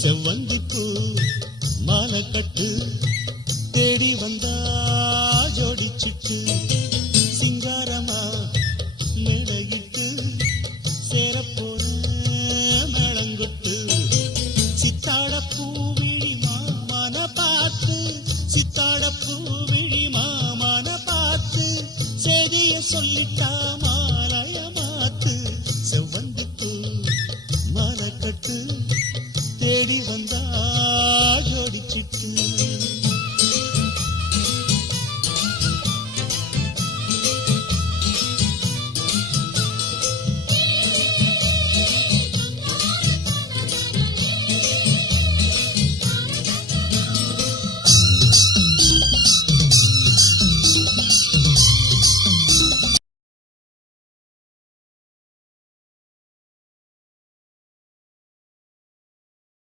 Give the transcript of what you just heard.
செவ்வந்திப்பூ மாலை கட்டு தேடி வந்தா ஜோடிச்சிட்டு சிங்காரமா மேடையிட்டு சேரப்போற மேளங்கொட்டு சித்தாட பூவிழி மாமான பார்த்து சித்தாட பூவிழி மாமான பார்த்து செய்திய சொல்லிட்டா மாலைய மாத்து செவ்வந்திப்பூ மாலை கட்டு தேடி வந்தா ஜோடிச்சிட்டு